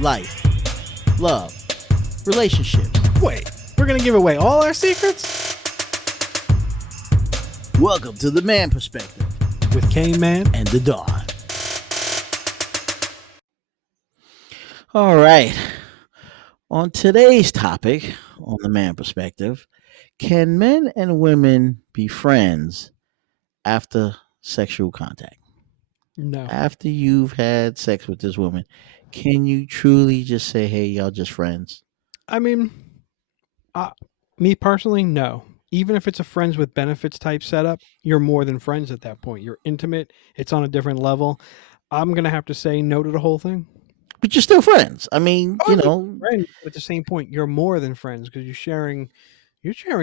life, love, relationships. Wait, we're gonna give away all our secrets? Welcome to the Man Perspective With Kane Man. and the Dawn. All right. On today's topic on the Man Perspective, can men and women be friends after sexual contact? No. After you've had sex with this woman, can you truly just say, hey, y'all just friends? I mean, me personally, no. Even if it's a friends with benefits type setup, you're more than friends at that point. You're intimate. It's on a different level. I'm gonna have to say no to the whole thing. But you're still friends. I mean, Oh, friends, but at the same point, you're more than friends because you're sharing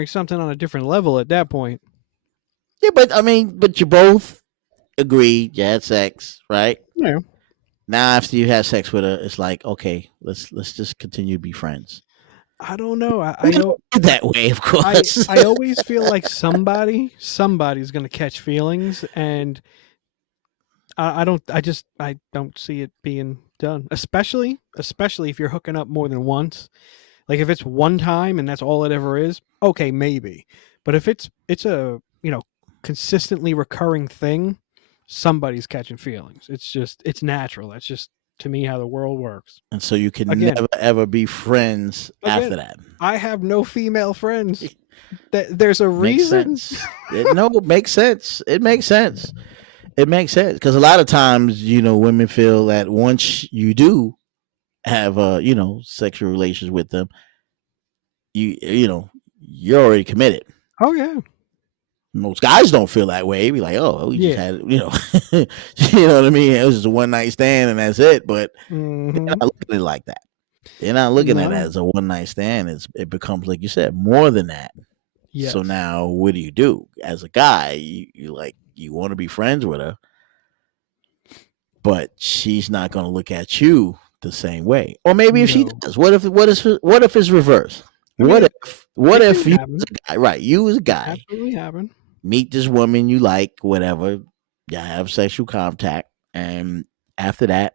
something on a different level at that point. yeah, but you both agreed you had sex, right? Yeah. Now after you have sex with her, it's like, okay, let's just continue to be friends. I don't know. We don't do it that way, of course. I always feel like somebody's gonna catch feelings, and I don't see it being done. Especially if you're hooking up more than once. Like if it's one time and that's all it ever is, okay, maybe. But if it's a consistently recurring thing, somebody's catching feelings. It's natural. That's just to me how the world works. And so you can Again. never ever be friends Again. after that. I have no female friends. There's a Makes reason. sense. It makes sense. It makes sense. It makes sense because a lot of times, women feel that once you do have sexual relations with them, you're already committed. Oh yeah. Most guys don't feel that way. Be like, oh, we just Yeah. had, you know what I mean? It was just a one night stand and that's it. But they're not looking at it like that. They're not looking at it as a one night stand. It becomes, like you said, more than that. Yes. So now what do you do? As a guy, you want to be friends with her, but she's not going to look at you the same way. Or maybe if she No. does, what if it's reverse? I mean, What it if can you happen. as a guy, right? You as a guy Absolutely happen. meet this woman you like, whatever, you have sexual contact, and after that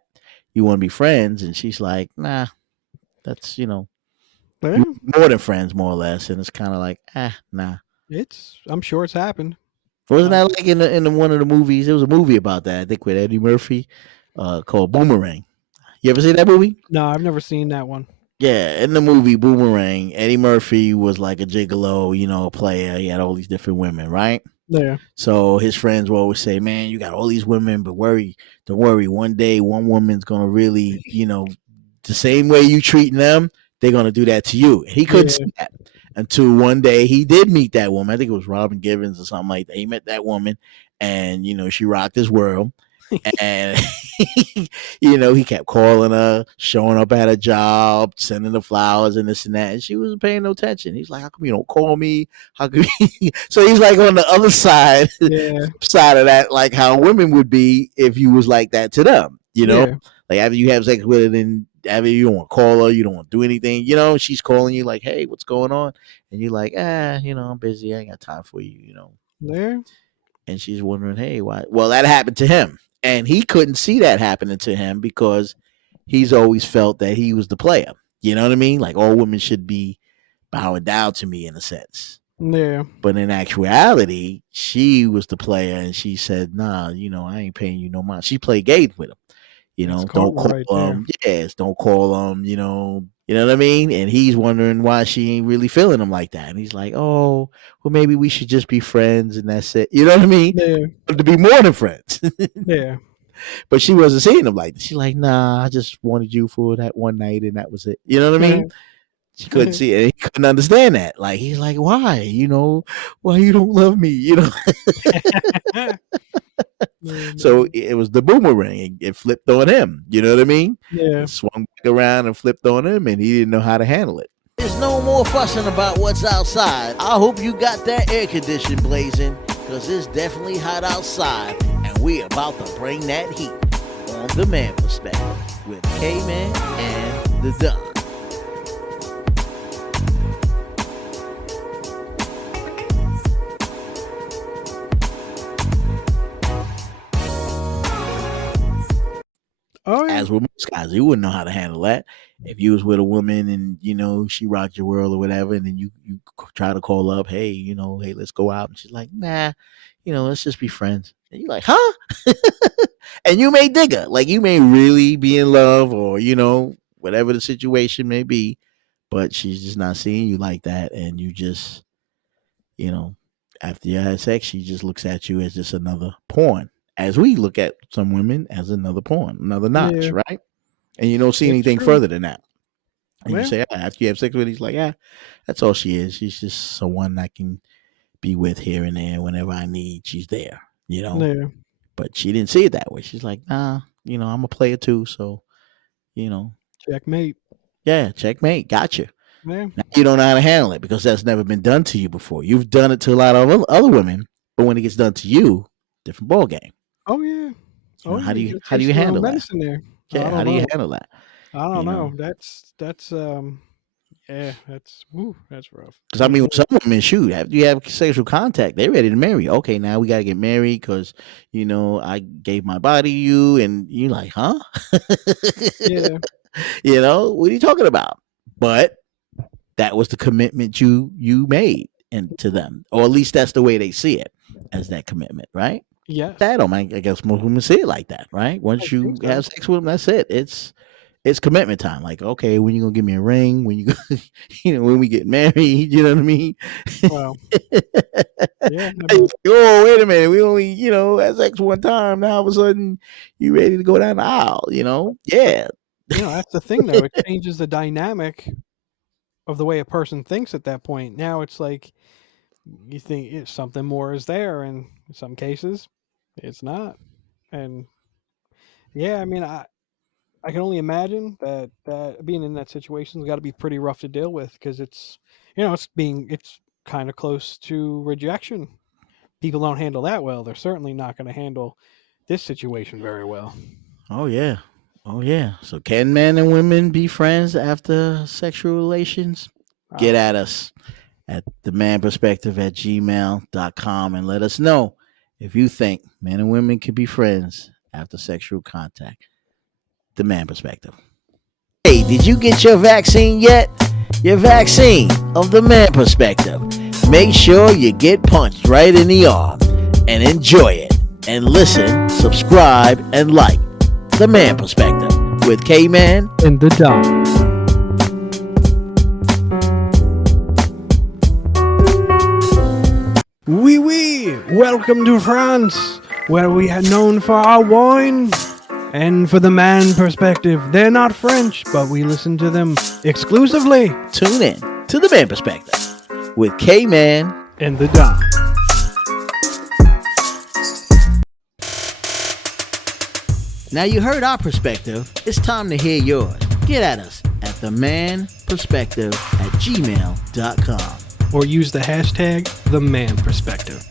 you want to be friends, and she's like, nah, that's Yeah. more than friends, more or less, and it's kind of like, nah. I'm sure it's happened. Wasn't that like in one of the movies? There was a movie about that, I think, with Eddie Murphy, called Boomerang. You ever see that movie? No, I've never seen that one. Yeah, in the movie Boomerang, Eddie Murphy was like a gigolo, a player. He had all these different women, right? Yeah. So his friends will always say, man, you got all these women, but don't worry. One day, one woman's going to really, the same way you treating them, they're going to do that to you. And he couldn't see that until one day he did meet that woman. I think it was Robin Givens or something like that. He met that woman and, she rocked his world. And he kept calling her, showing up at her job, sending the flowers and this and that, and she wasn't paying no attention. He's like, how come you don't call me? How come so he's like on the other side of that, like how women would be if you was like that to them, like after you have sex with her, and after you don't want to call her, you don't want to do anything, she's calling you like, hey, what's going on? And you're like, I'm busy, I ain't got time for you, and she's wondering, hey, why? Well, that happened to him. And he couldn't see that happening to him because he's always felt that he was the player. You know what I mean? Like all women should be bowing down to me in a sense. Yeah. But in actuality, she was the player, and she said, nah, I ain't paying you no mind. She played games with him. Don't call him. Yes, don't call him, you know what I mean? And he's wondering why she ain't really feeling him like that. And he's like, oh, well, maybe we should just be friends and that's it. You know what I mean? Yeah. To be more than friends. Yeah. But she wasn't seeing him like that. She's like, nah, I just wanted you for that one night and that was it. You know what I mean? She couldn't see it. He couldn't understand that. Like, he's like, why? Why you don't love me? So it was the boomerang. It flipped on him. You know what I mean? Yeah. It swung back around and flipped on him, and he didn't know how to handle it. There's no more fussing about what's outside. I hope you got that air condition blazing, because it's definitely hot outside, and we about to bring that heat on the Man Perspective with K-Man and the Don. Oh, yeah. As with most guys. You wouldn't know how to handle that if you was with a woman and she rocked your world or whatever, and then you try to call up, hey, hey, let's go out, and she's like, nah, let's just be friends. And you're like, huh? And you may dig her, like you may really be in love, or whatever the situation may be, but she's just not seeing you like that, and you just, you know, after you had sex, she just looks at you as just another pawn, as we look at some women as another pawn, another notch, Yeah, right? And you don't see it's anything true. further than that. And you Well, say, after you have sex with her, he's like, yeah, that's all she is. She's just someone I can be with here and there whenever I need. She's there. yeah, But she didn't see it that way. She's like, nah, I'm a player too. So, you know, checkmate. yeah, checkmate, gotcha. Yeah. Now you don't know how to handle it because that's never been done to you before. You've done it to a lot of other women, but when it gets done to you, different ball game. Oh yeah. Oh yeah. How do You you get a how do taste you of your own handle that? medicine there. I Yeah, how don't do you know. handle that? I don't You know. know, That's yeah. That's rough. because I I'm mean, sure. with some women, shoot, after you have sexual contact, they're ready to marry. Okay, now we gotta get married because I gave my body to you, and you're like, huh? Yeah. What are you talking about? But that was the commitment you made and to them, or at least that's the way they see it, as that commitment, right? Yes. That don't, I guess most women see it like that, right? I Once think you so. have sex with them, that's it. It's commitment time. Like, okay, when you gonna give me a ring? When when we get married? You know what I mean? Well. Yeah. I Like, mean. oh, wait a minute. We only had sex one time. Now all of a sudden you ready to go down the aisle? Yeah. That's the thing though. It changes the dynamic of the way a person thinks at that point. Now it's like you think something more is there, and in some cases, it's not. And yeah, I mean, I can only imagine that being in that situation has got to be pretty rough to deal with because it's kind of close to rejection. People don't handle that well. They're certainly not going to handle this situation very well. Oh yeah. Oh yeah. So can men and women be friends after sexual relations? Get Oh, at us at themanperspective@gmail.com and let us know if you think men and women can be friends after sexual contact. The Man Perspective. Hey, did you get your vaccine yet? Your vaccine of the Man Perspective. Make sure you get punched right in the arm and enjoy it. And listen, subscribe, and like The Man Perspective with K-Man and the Dom. Oui, welcome to France, where we are known for our wine and for the man perspective. They're not French, but we listen to them exclusively. Tune in to The Man Perspective with K-Man and the Dom. Now you heard our perspective. It's time to hear yours. Get at us at themanperspective@gmail.com. Or use the hashtag #TheManPerspective.